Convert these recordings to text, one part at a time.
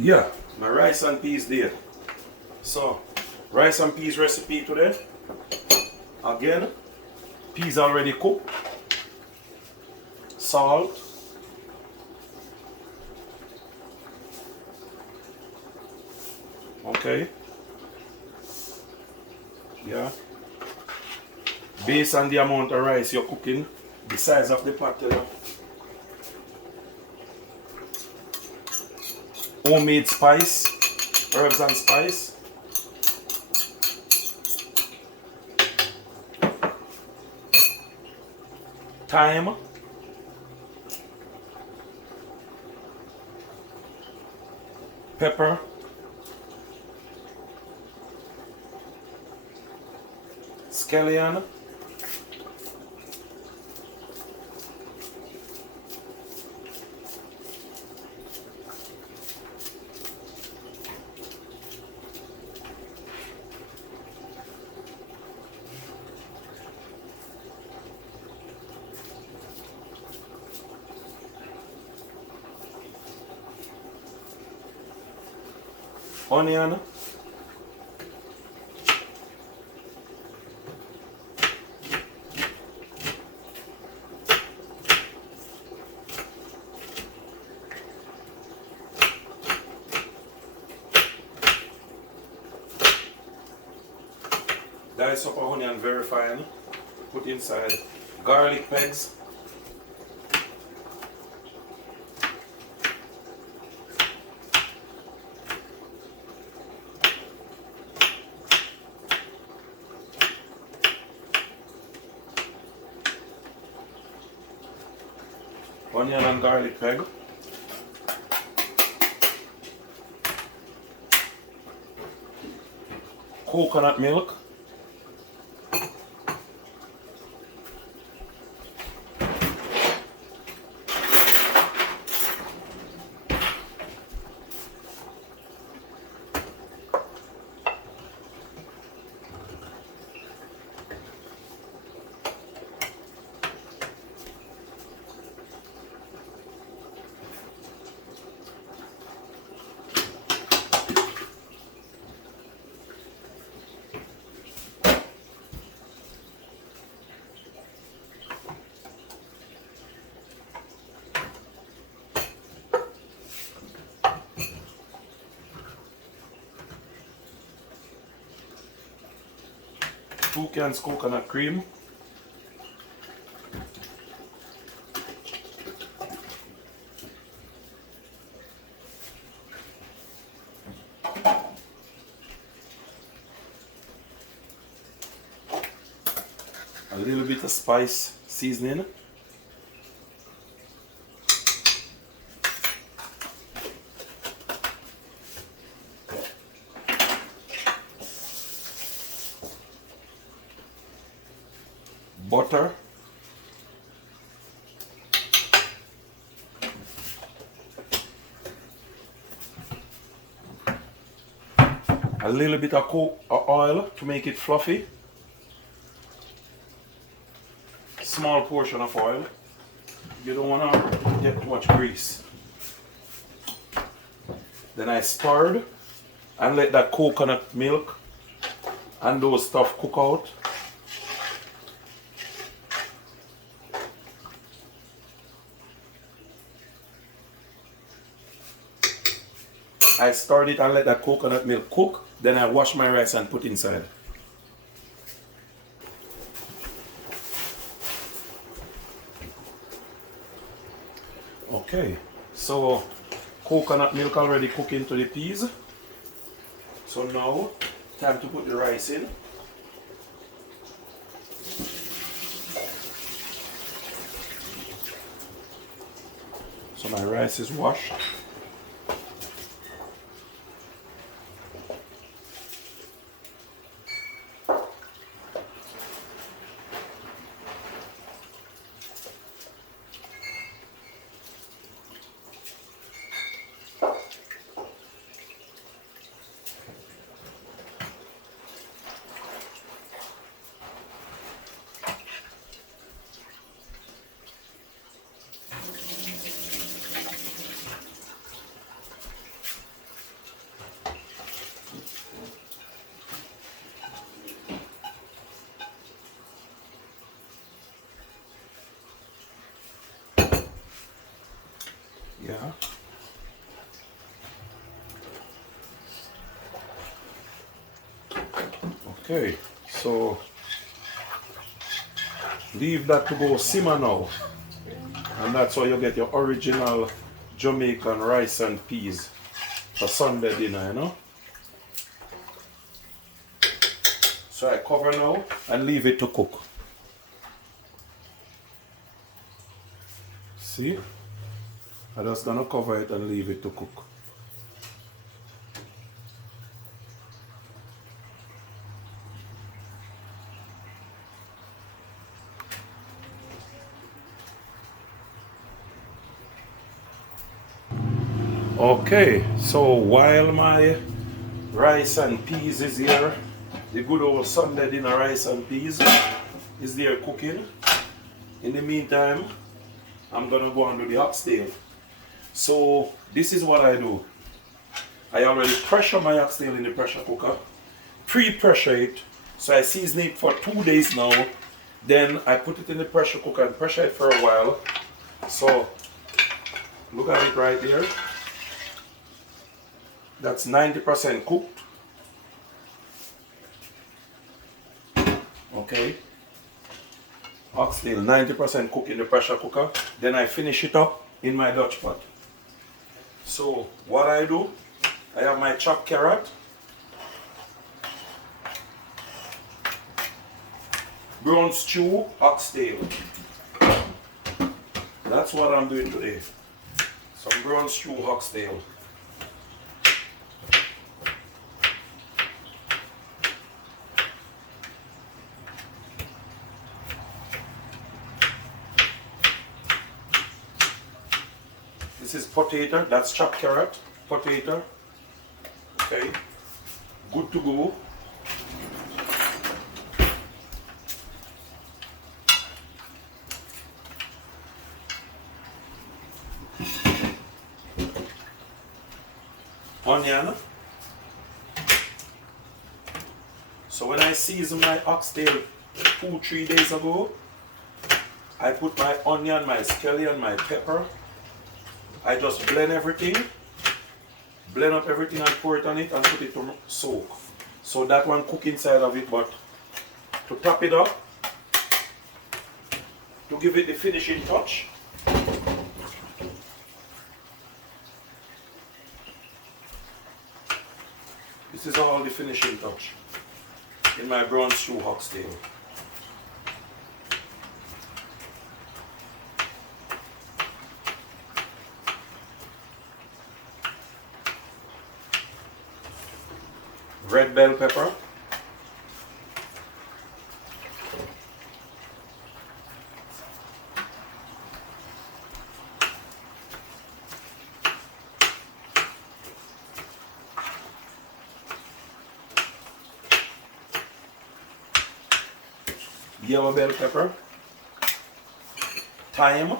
Yeah, my rice and peas there. So, rice and peas recipe today. Again, peas already cooked. Salt. Okay. Yeah. Based on the amount of rice you're cooking, the size of the pot, homemade spice, herbs and spice. Thyme. Pepper. Scallion. Onion. Dice up onion very fine. Put inside garlic pegs. Onion and garlic peg. Coconut milk. Two cans coconut cream. A little bit of spice seasoning. Butter. A little bit of oil to make it fluffy. Small portion of oil. You don't want to get too much grease. Then I stirred and let that coconut milk and those stuff cook out. I stirred it and let that coconut milk cook. Then I wash my rice and put inside. Okay, so coconut milk already cooked into the peas. So now, time to put the rice in. So my rice is washed. Okay, so leave that to go simmer now. And that's how you get your original Jamaican rice and peas for Sunday dinner, you know. So I cover now and leave it to cook. See? I'm just gonna cover it and leave it to cook. Okay, so while my rice and peas is here, the good old Sunday dinner rice and peas is there cooking. In the meantime, I'm gonna go and do the oxtail. So this is what I do. I already pressure my oxtail in the pressure cooker, pre-pressure it, so I season it for 2 days now. Then I put it in the pressure cooker and pressure it for a while. So look at it right there. That's 90% cooked. Okay. Oxtail 90% cooked in the pressure cooker. Then I finish it up in my Dutch pot. So what I do, I have my chopped carrot, brown stew, oxtail. That's what I'm doing today. Some brown stew, oxtail. This is potato, that's chopped carrot, potato. Okay, good to go. Onion. So when I seasoned my oxtail 2-3 days ago, I put my onion, my scallion, my pepper. I just blend everything, blend up everything and pour it on it and put it to soak. So that one cook inside of it, but to top it up, to give it the finishing touch, this is all the finishing touch in my brown stew oxtail. Red bell pepper, yellow bell pepper, thyme,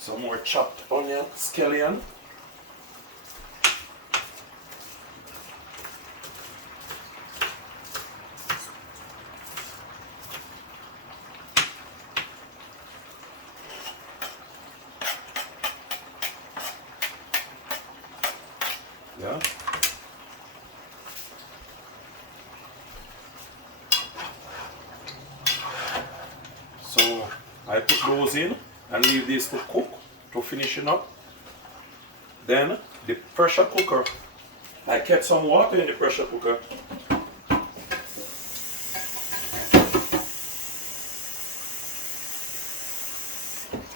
some more chopped onion, scallion, yeah. So I put those in and leave this to cook, to finishing up. Then the pressure cooker, I kept some water in the pressure cooker.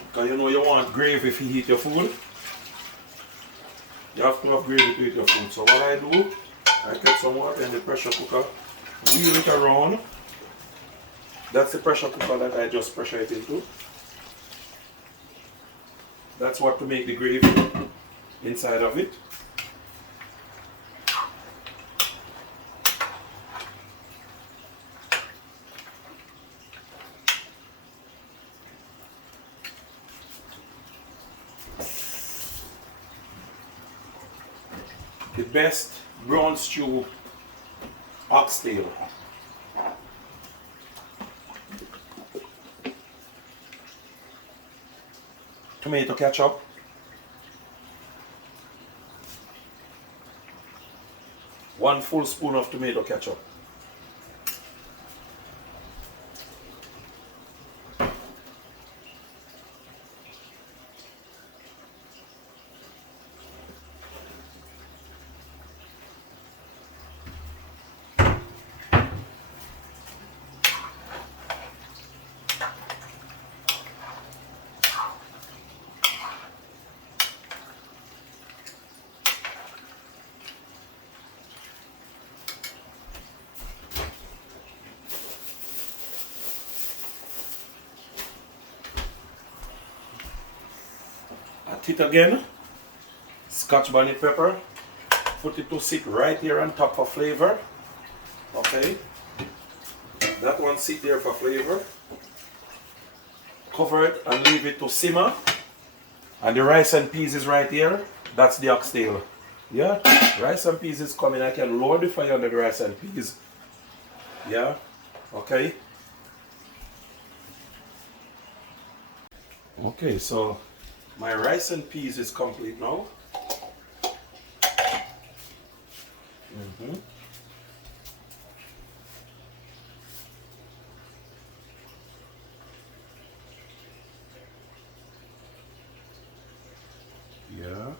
Because you know you want gravy if you heat your food. You have to have gravy to eat your food. So what I do, I kept some water in the pressure cooker, wheel it around. That's the pressure cooker that I just pressure it into. That's what to make the gravy inside of it. The best brown stew oxtail. tomato ketchup, one full spoon of tomato ketchup. At it again, Scotch bonnet pepper, put it to sit right here on top for flavor. Okay, that one sit there for flavor. Cover it and leave it to simmer. And the rice and peas is right here. That's the oxtail. Yeah, rice and peas is coming. I can lower the fire on the rice and peas. Yeah, okay. Okay, so my rice and peas is complete now. Yeah.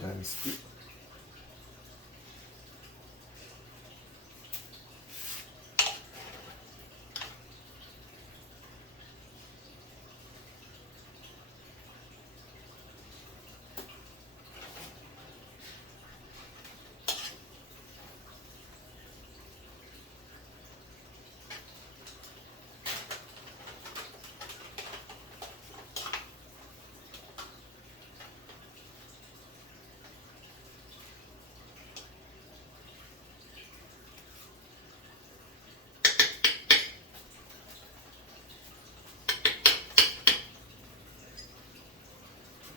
Then stick.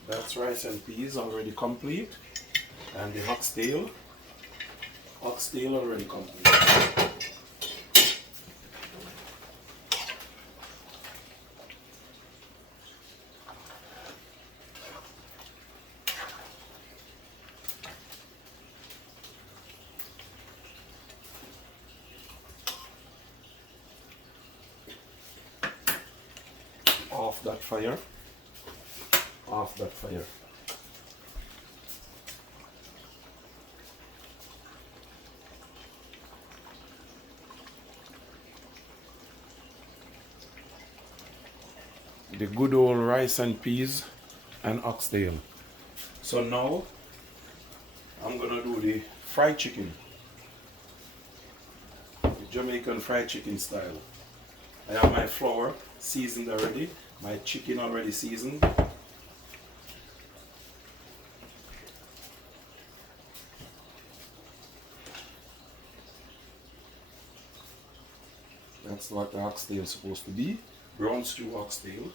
That's rice and peas already complete. And the oxtail already complete. Off that fire. Off that fire. The good old rice and peas and oxtail. So now I'm gonna do the fried chicken. The Jamaican fried chicken style. I have my flour seasoned already, my chicken already seasoned. That's what the oxtail is supposed to be. Brown stew oxtail.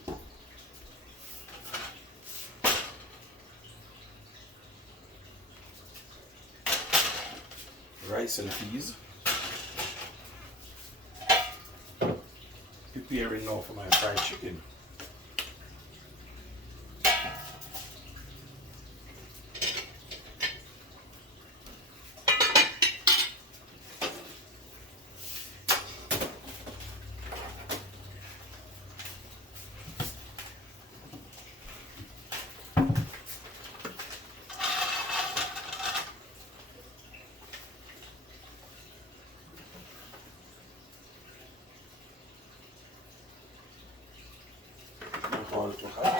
Rice and peas. Preparing now for my fried chicken. All to hot.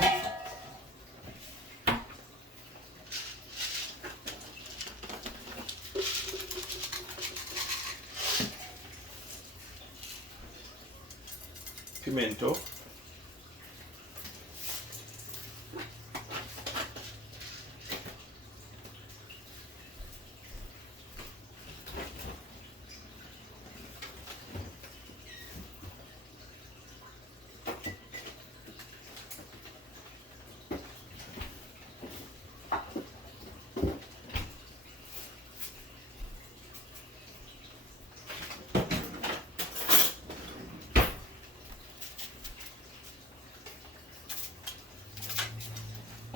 Pimento.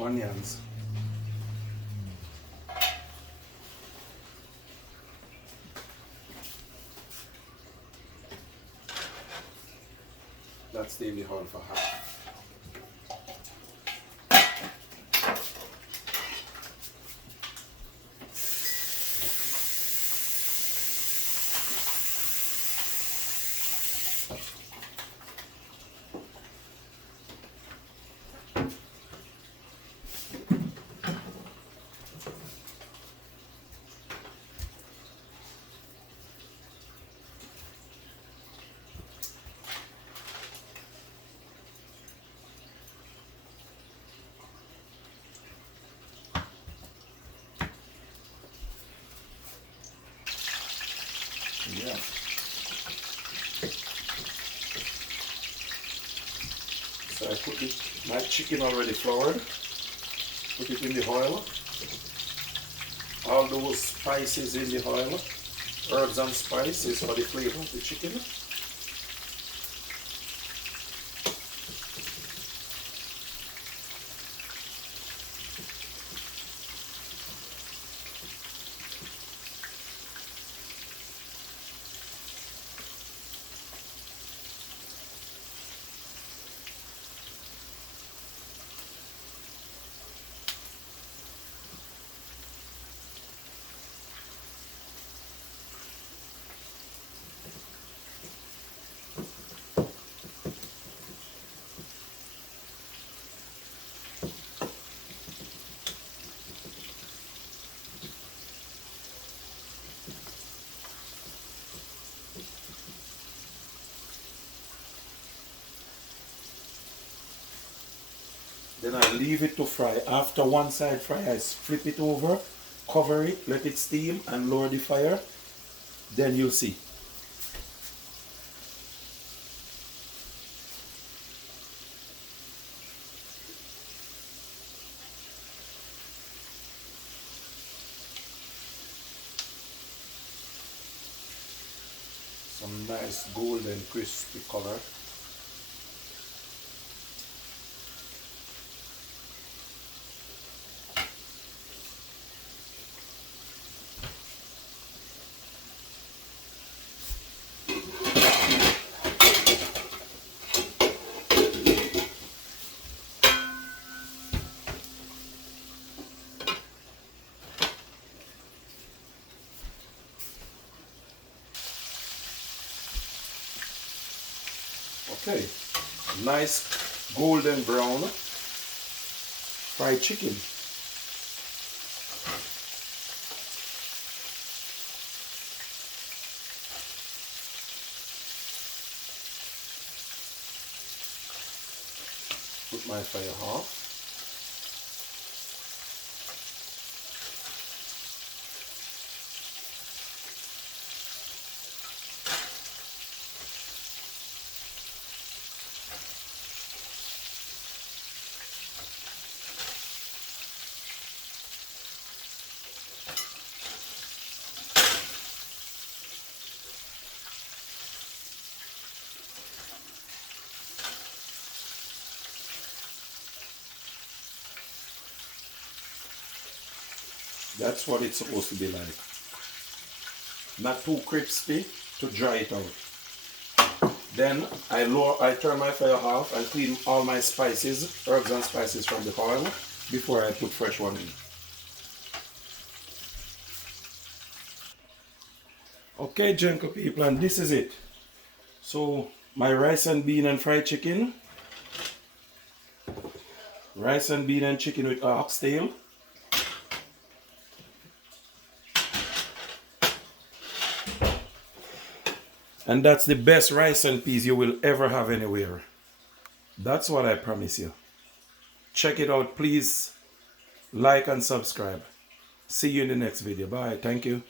onions. That's stay in the oil for half. Yeah. So I put my chicken already floured. Put it in the oil. All those spices in the oil. Herbs and spices for the flavor of the chicken. Then I leave it to fry. After one side fry, I flip it over, cover it, let it steam, and lower the fire. Then you'll see. Some nice golden crispy color. Okay, nice golden brown fried chicken. Put my fire off. That's what it's supposed to be like. Not too crispy to dry it out. Then I turn my fire off and clean all my spices, herbs and spices from the oil before I put fresh one in. Okay, gentle people, and this is it. So my rice and bean and fried chicken. Rice and bean and chicken with oxtail. And that's the best rice and peas you will ever have anywhere. That's what I promise you. Check it out, please. Like and subscribe. See you in the next video. Bye. Thank you.